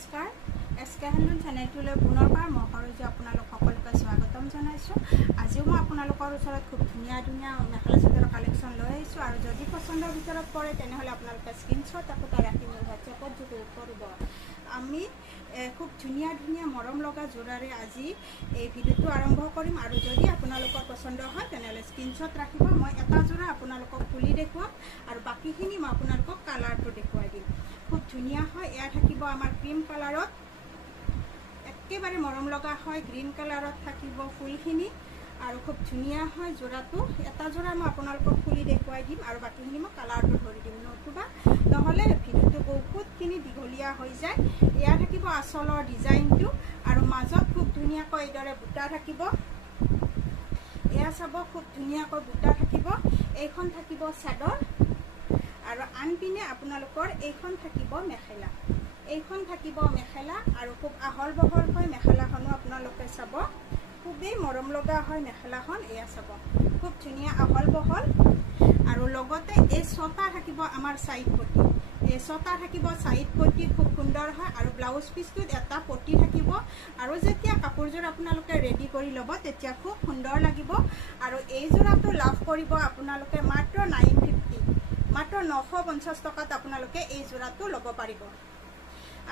নমস্কাৰ এছকে হেণ্ডলুম চেনেলটোলৈ পুনৰবাৰ মই সৰজে আপোনালোক সকলোকে স্বাগতম জনাইছোঁ। আজিও মই আপোনালোকৰ ওচৰত খুব ধুনীয়া ধুনীয়া মেখেলা চাদৰৰ কালেকশ্যন লৈ আহিছোঁ আৰু যদি পচন্দৰ ভিতৰত পৰে তেনেহ'লে আপোনালোকে স্ক্ৰীনশ্বট একোটা ৰাখি মোৰ হোৱাটছএপত যোগাযোগ কৰিব। আমি খুব ধুনীয়া ধুনীয়া মৰম লগা যোৰাৰে আজি এই ভিডিঅ'টো আৰম্ভ কৰিম আৰু যদি আপোনালোকৰ পচন্দ হয় তেনেহ'লে স্ক্ৰীনশ্বট ৰাখিব। মই এটা যোৰা আপোনালোকক খুলি দেখুৱাম আৰু বাকীখিনি মই আপোনালোকক কালাৰটো দেখুৱাই দিম। খুব ধুনীয়া হয়। এয়া থাকিব আমাৰ ক্ৰীম কালাৰত, একেবাৰে মৰম লগা হয়। গ্ৰীণ কালাৰত থাকিব ফুলখিনি আৰু খুব ধুনীয়া হয় যোৰাটো। এটা যোৰা মই আপোনালোকক খুলি দেখুৱাই দিম আৰু বাকীখিনি মই কালাৰটো ধৰি দিম, নতুবা নহ'লে ভিডিঅ'টো বহুতখিনি দীঘলীয়া হৈ যায়। এয়া থাকিব আঁচলৰ ডিজাইনটো আৰু মাজত খুব ধুনীয়াকৈ এইদৰে বুটা থাকিব। এয়া চাব, খুব ধুনীয়াকৈ বুটা থাকিব। এইখন থাকিব চাদৰ আৰু আনপিনে আপোনালোকৰ এইখন থাকিব মেখেলা। এইখন থাকিব মেখেলা আৰু খুব আহল বহল হয় মেখেলাখনো। আপোনালোকে চাব খুবেই মৰম লগা হয় মেখেলাখন। এয়া চাব খুব ধুনীয়া আহল বহল আৰু লগতে এই ছটা থাকিব আমাৰ চাইড পটি। এই ছটা থাকিব চাইড পটি, খুব সুন্দৰ হয় আৰু ব্লাউজ পিচটোত এটা পটি থাকিব। আৰু যেতিয়া কাপোৰযোৰ আপোনালোকে ৰেডি কৰি ল'ব তেতিয়া খুব সুন্দৰ লাগিব। আৰু এই যোৰাটো লাভ কৰিব আপোনালোকে মাত্ৰ 950, মাত্ৰ 950 টকাত আপোনালোকে এই যোৰাটো ল'ব পাৰিব।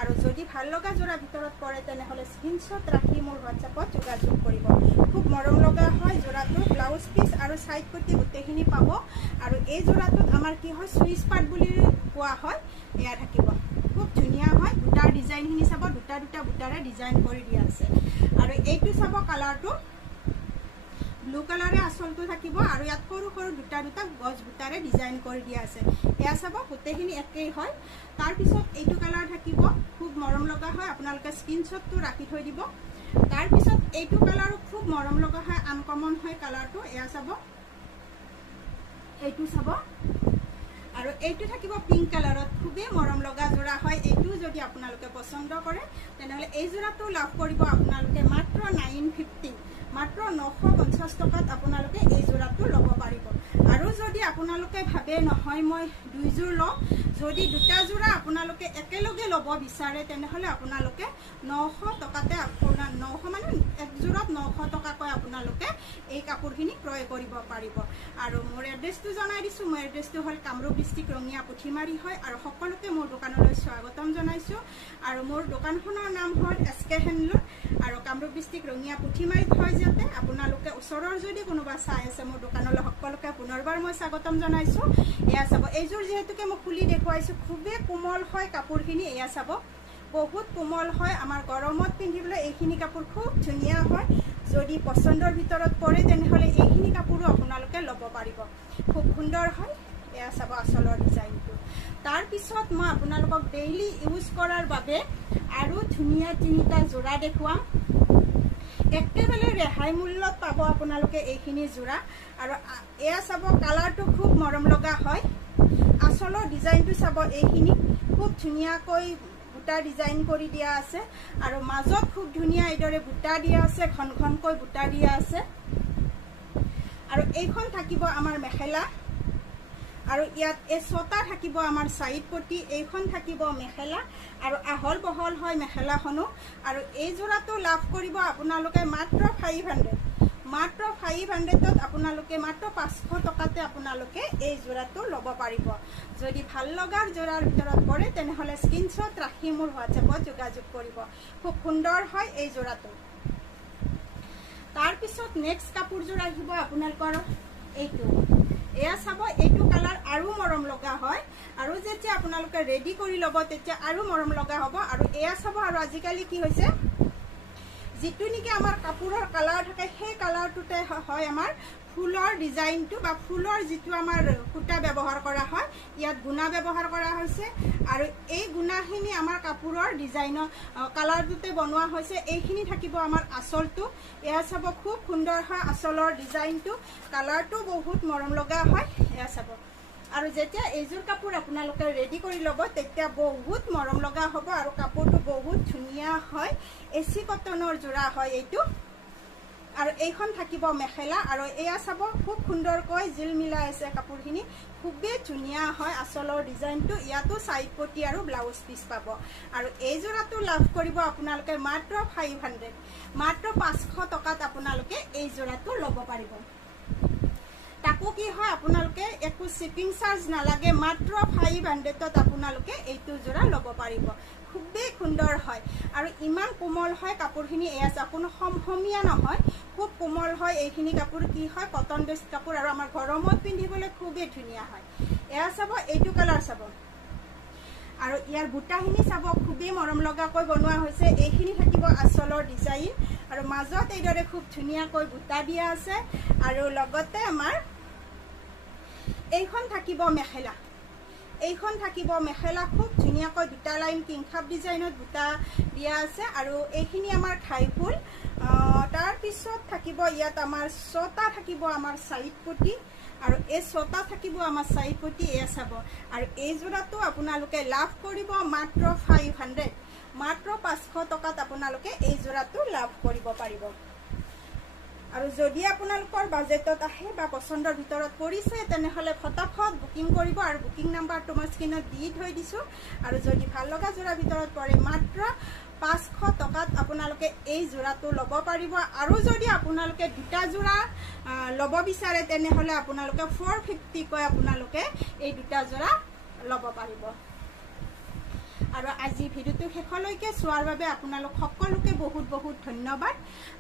আৰু যদি ভাল লগা যোৰাৰ ভিতৰত পৰে তেনেহ'লে স্ক্ৰীনশ্বট ৰাখি মোৰ হোৱাটছএপত যোগাযোগ কৰিব। খুব মৰম লগা হয় যোৰাটো, ব্লাউজ পিচ আৰু চাইড পটি গোটেইখিনি পাব। আৰু এই যোৰাটোত আমাৰ কি হয়, চুইচ পাৰ্ট বুলি কোৱা হয়। এয়া থাকিব খুব ধুনীয়া হয়। বুটাৰ ডিজাইনখিনি চাব, দুটা দুটা বুটাৰে ডিজাইন কৰি দিয়া আছে। আৰু এইটো চাব কালাৰটো ব্লু কালাৰে আঁচলটো থাকিব আৰু ইয়াত সৰু সৰু দুটা দুটা গছ বুটাৰে ডিজাইন কৰি দিয়া আছে। এয়া চাব গোটেইখিনি একেই হয়। তাৰপিছত এইটো কালাৰ থাকিব, খুব মৰম লগা হয়। আপোনালোকে স্ক্ৰীনশ্বটটো ৰাখি থৈ দিব। তাৰপিছত এইটো কালাৰো খুব মৰম লগা হয়, আনকমন হয় কালাৰটো। এয়া চাব, এইটো চাব আৰু এইটো থাকিব পিংক কালাৰত, খুবেই মৰম লগা যোৰা হয়। এইটো যদি আপোনালোকে পচন্দ কৰে তেনেহ'লে এই যোৰাটো লাভ কৰিব আপোনালোকে মাত্ৰ 950, মাত্ৰ 950 টকাত আপোনালোকে এই যোৰাটো ল'ব পাৰিব। আৰু যদি আপোনালোকে ভাবে নহয় মই দুইযোৰ লওঁ, যদি দুটা যোৰা আপোনালোকে একেলগে ল'ব বিচাৰে তেনেহ'লে আপোনালোকে 900 টকাতে, আপোনাৰ 900 মানে এক যোৰত 900 টকাকৈ আপোনালোকে এই কাপোৰখিনি ক্ৰয় কৰিব পাৰিব। আৰু মোৰ এড্ৰেছটো জনাই দিছোঁ। মোৰ এড্ৰেছটো হ'ল কামৰূপ ডিষ্ট্ৰিক্ট, ৰঙিয়া পুথিমাৰী হয়। আৰু সকলোকে মোৰ দোকানলৈ স্বাগতম জনাইছোঁ। আৰু মোৰ দোকানখনৰ নাম হ'ল এছকে হেণ্ডলুম আৰু কামৰূপ ডিষ্ট্ৰিক্ট, ৰঙিয়া পুথিমাৰীত হয়। যাতে আপোনালোকে ওচৰৰ যদি কোনোবা চাই আছে মোৰ দোকানলৈ, সকলোকে পুনৰবাৰ মই স্বাগতম জনাইছোঁ। এয়া চাব, এইযোৰ যিহেতুকে মই খুলি দেখুৱাইছোঁ, খুবেই কোমল হয় কাপোৰখিনি। এয়া চাব বহুত কোমল হয়। আমাৰ গৰমত পিন্ধিবলৈ এইখিনি কাপোৰ খুব ধুনীয়া হয়। যদি পচন্দৰ ভিতৰত পৰে তেনেহ'লে এইখিনি কাপোৰো আপোনালোকে ল'ব পাৰিব, খুব সুন্দৰ হয়। এয়া চাব আঁচলৰ ডিজাইনটো। তাৰপিছত মই আপোনালোকক ডেইলি ইউজ কৰাৰ বাবে আৰু ধুনীয়া তিনিটা যোৰা দেখুৱাম। একেবাৰে ৰেহাই মূল্যত পাব আপোনালোকে এইখিনি যোৰা। আৰু এয়া চাব কালাৰটো খুব মৰম লগা হয়। আঁচলৰ ডিজাইনটো চাব, এইখিনি খুব ধুনীয়াকৈ বুটা ডিজাইন কৰি দিয়া আছে আৰু মাজত খুব ধুনীয়া এইদৰে বুটা দিয়া আছে, ঘন ঘনকৈ বুটা দিয়া আছে। আৰু এইখন থাকিব আমাৰ মেখেলা আৰু ইয়াত এই ছটা থাকিব আমাৰ চাইড পটি। এইখন থাকিব মেখেলা আৰু আহল বহল হয় মেখেলাখনো। আৰু এই যোৰাটো লাভ কৰিব আপোনালোকে মাত্ৰ 500, মাত্ৰ 500ত আপোনালোকে মাত্ৰ 500 টকাতে আপোনালোকে এই যোৰাটো ল'ব পাৰিব। যদি ভাল লগাৰ যোৰাৰ ভিতৰত পৰে তেনেহ'লে স্ক্ৰীনশ্বট ৰাখি মোৰ হোৱাটছএপত যোগাযোগ কৰিব। খুব সুন্দৰ হয় এই যোৰাটো। তাৰপিছত নেক্সট কাপোৰযোৰ আহিব আপোনালোকৰ এইটো। এয়া চাব, এইটো কালাৰ আৰু মৰম লগা হয় আৰু যেতিয়া আপোনালোকে ৰেডি কৰি ল'ব তেতিয়া আৰু মৰম লগা হ'ব। আৰু এয়া চাব, আৰু আজিকালি কি হৈছে, যিটো নেকি আমাৰ কাপোৰৰ কালাৰ থাকে সেই কালাৰটোতে হয় আমাৰ ফুলৰ ডিজাইনটো বা ফুলৰ যিটো আমাৰ সূতা ব্যৱহাৰ কৰা হয়, ইয়াত গুণা ব্যৱহাৰ কৰা হৈছে। আৰু এই গুণাখিনি আমাৰ কাপোৰৰ ডিজাইনৰ কালাৰটোতে বনোৱা হৈছে। এইখিনি থাকিব আমাৰ আঁচলটো। এয়া চাব খুব সুন্দৰ হয় আঁচলৰ ডিজাইনটো, কালাৰটো বহুত মৰম লগা হয়। এয়া চাব, আৰু যেতিয়া এইযোৰ কাপোৰ আপোনালোকে ৰেডি কৰি ল'ব তেতিয়া বহুত মৰম লগা হ'ব আৰু কাপোৰটো বহুত ধুনীয়া হয়। এচি কটনৰ যোৰা হয় এইটো। আৰু এইখন থাকিব মেখেলা। আৰু এয়া চাব খুব সুন্দৰকৈ জিল মিলাই আছে কাপোৰখিনি, খুবেই ধুনীয়া হয় আঁচলৰ ডিজাইনটো ইয়াতো সাইড পটি আৰু ব্লাউজ পিস পাব আৰু এই জোৰাটো লাভ কৰিব আপোনালোকে মাত্ৰ 500 মাত্ৰ 500 টকাত আপোনালোকে এই জোৰাটো ল'ব পাৰিব তাকো কি হয় আপোনালোকে একো শিপিং চাৰ্জ নালাগে মাত্ৰ 500 ত আপোনালোকে এইটো জোৰা ল'ব পাৰিব খুবেই সুন্দৰ হয় আৰু ইমান কোমল হয় কাপোৰখিনি এয়া কোনো সমহমিয়া নহয় খুব কোমল হয় এইখিনি কাপোৰ কি হয় কটন বেস্ট কাপোৰ আৰু আমাৰ গৰমত পিন্ধিবলৈ খুবেই ধুনীয়া হয় এয়া চাব এইটো কালাৰ চাব আৰু ইয়াৰ বুটাখিনি চাব খুবেই মৰম লগাকৈ বনোৱা হৈছে এইখিনি থাকিব আঁচলৰ ডিজাইন আৰু মাজত এইদৰে খুব ধুনীয়াকৈ বুটা দিয়া আছে আৰু লগতে আমাৰ এইখন থাকিব মেখেলা এইখন থাকিব মেখেলা খুব ধুনীয়াকৈ দুটা লাইন কিংখাপ ডিজাইনত বুটা দিয়া আছে আৰু এইখিনি আমাৰ ঠাই ফুল তাৰ পিছত থাকিব ইয়াত আমাৰ ছটা থাকিব আমাৰ সাইড পটি আৰু এই ছটা থাকিব আমাৰ সাইড পটি এয়া চাব আৰু এই জোৰাটো আপোনালোকে লাভ কৰিব মাত্ৰ 500 মাত্ৰ 500 টকাত আপোনালোকে এই জোৰাটো লাভ কৰিব পাৰিব আৰু যদি আপোনালোকৰ বাজেটত আহে বা পছন্দৰ ভিতৰত পৰিছে তেনেহলে ফটাফট বুকিং কৰিব আৰু বুকিং নাম্বাৰটো মই স্ক্ৰীনত দি থৈ দিছো আৰু যদি ভাল লগা জোৰা ভিতৰত পৰে মাত্ৰ 500 টকাত আপোনালোকে এই জোৰাটো ল'ব পাৰিব আৰু যদি আপোনালোকে দুটা জোৰা ল'ব বিচাৰে তেনেহলে আপোনালোকে 450 কৈ আপোনালোকে এই দুটা জোৰা ল'ব পাৰিব আৰু আজি ভিডিওটো শেষলৈকে চোৱাৰ বাবে আপোনালোক সকলোকে বহুত বহুত ধন্যবাদ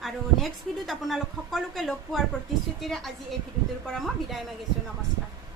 আৰু নেক্সট ভিডিওত আপোনালোক সকলোকে লগ পোৱাৰ প্ৰতিশ্ৰুতিৰে আজি এই ভিডিওটোৰ পৰা মই বিদায় মাগিছো নমস্কাৰ